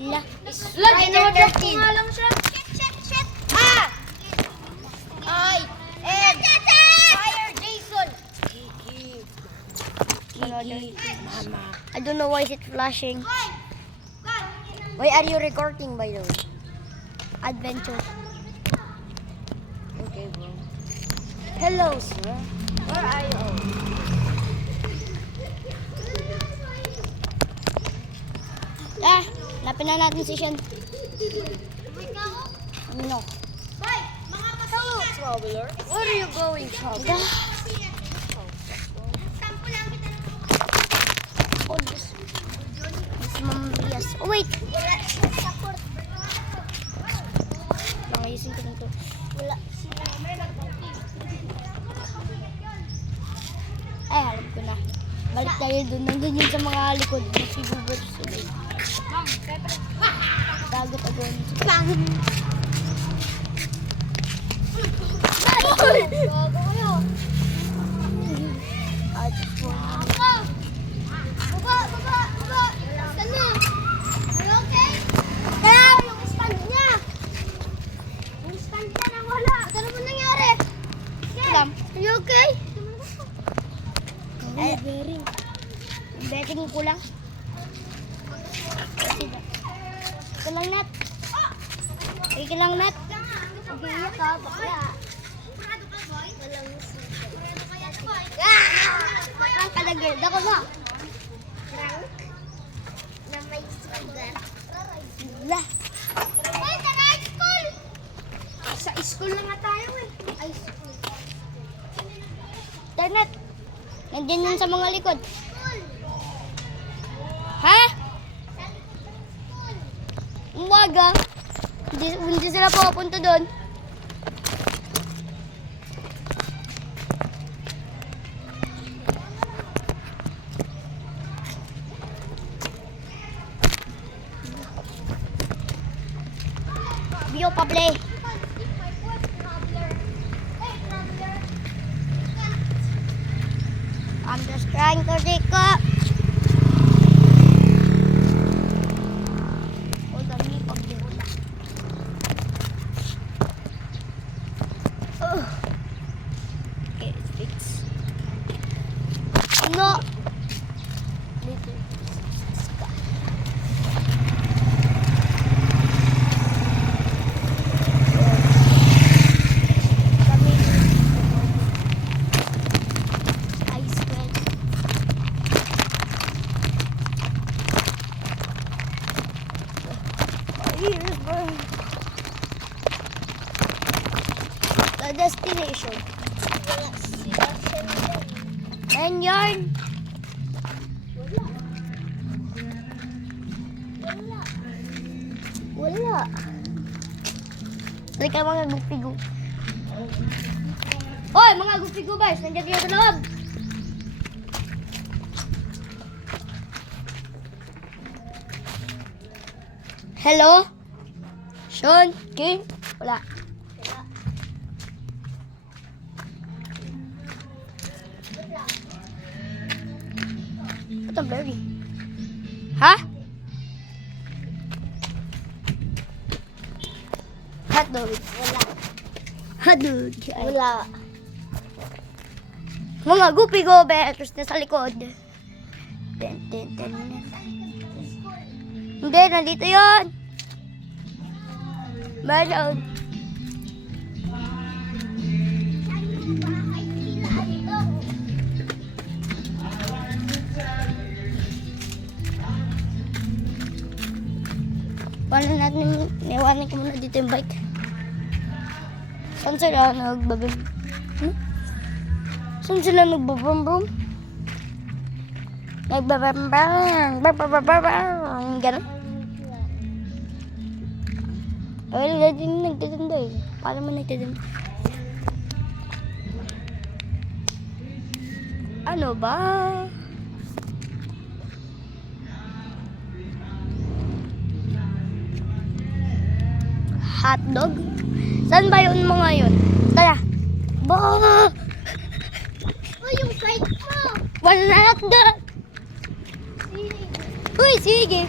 La. Ginodrop ko nga lang siya. Shit! Ah! Ay! Ed! Fire Jason! I don't know why is it flashing. Why are you recording by the way? Adventure. Okay, bro. Hello, sir. Where are you? Lapin na natin si Sean. No. Hello, traveler. Where are you going, traveler? Oh, this Ma'am Rias. Oh, wait. Ayusin ko lang to. Wala. Ay, alam ko na. Balik tayo doon. Nandun yun sa mga likod. Si Google sila. Dagat agad. Bang! At Baba! Saan na? Are you okay? Kaya yung stand niya. Yung stand niya na wala. Ano mo nangyari? Alam. Are you okay? Ay, betting ko lang. Ito lang, Nat. Ito lang, Nat. Umiiyak ka, bakla. Walang kalagyan. Dako mo. Na may sugar. Lah. Hoy, tara, school! Sa school na nga tayo eh. Ay, school. Internet. Nandiyan yun sa mga likod. Ha? Umaga. Hindi sila pupunta doon. Bio pa play. I'm just trying to take up. Hold on, me pagdihula. Okay, it's fixed. No! The destination. And yarn. Wala. Halika mga gupigo. Hoy, mga gupigo guys, nandiyan kayo sa loob. Hello? Sean? King? Wala. Ito, berry. Ha? Hotdog. Wala. Hotdog. Wala. Mga gupi go, betos na sa likod. Ten. Hindi, nandito yun. Meron. Paano natin, iwanan ko muna dito yung bike. Saan sila nagbabim? Saan sila nagbabim? Nagbabim. Ganun. Ay, nagtitinda eh. Paano mo nagtitinda? Ano ba? Hotdog? Saan ba yun mga yun? Tara. Ba! Uy, yung flight mo! Wala na hotdog! Uy, sige.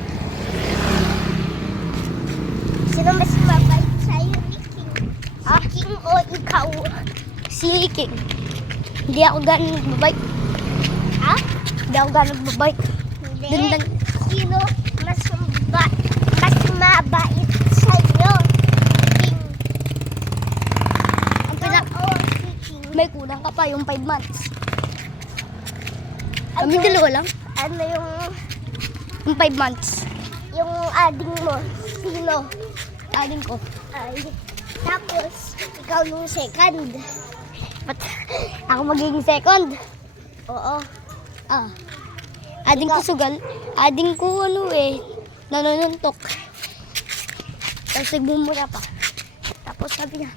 Sino mas mabait sa'yo ni King? Si King o ikaw? Si King. Hindi ako ganun nagbabike. Ha? Hindi ako ganun nagbabike. Hindi. Dandan. Sino mas mabait sa'yo? King. Ang pinak... O si King? May kulang ka pa yung 5 months. Kami Ano- dalawa lang. Ano Yung 5 months. yung ading mo? Sino? Aling ko. Ay. Tapos, ikaw yung second. Ba't ako magiging second? Oo. Ah. Ading ko sugal. Ading ko nanonuntok. Tapos nagbumura pa. Tapos sabi niya,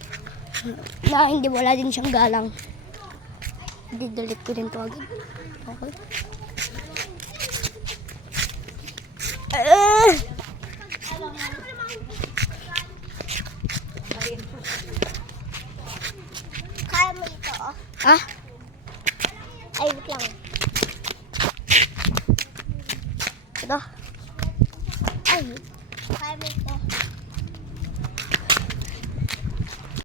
na hindi wala din siyang galang. Hindi, delete ko rin to agad. Okay. Kaya mo ito, oh. Ah? Ay, wait lang. Ito. Ay. Kaya mo ito.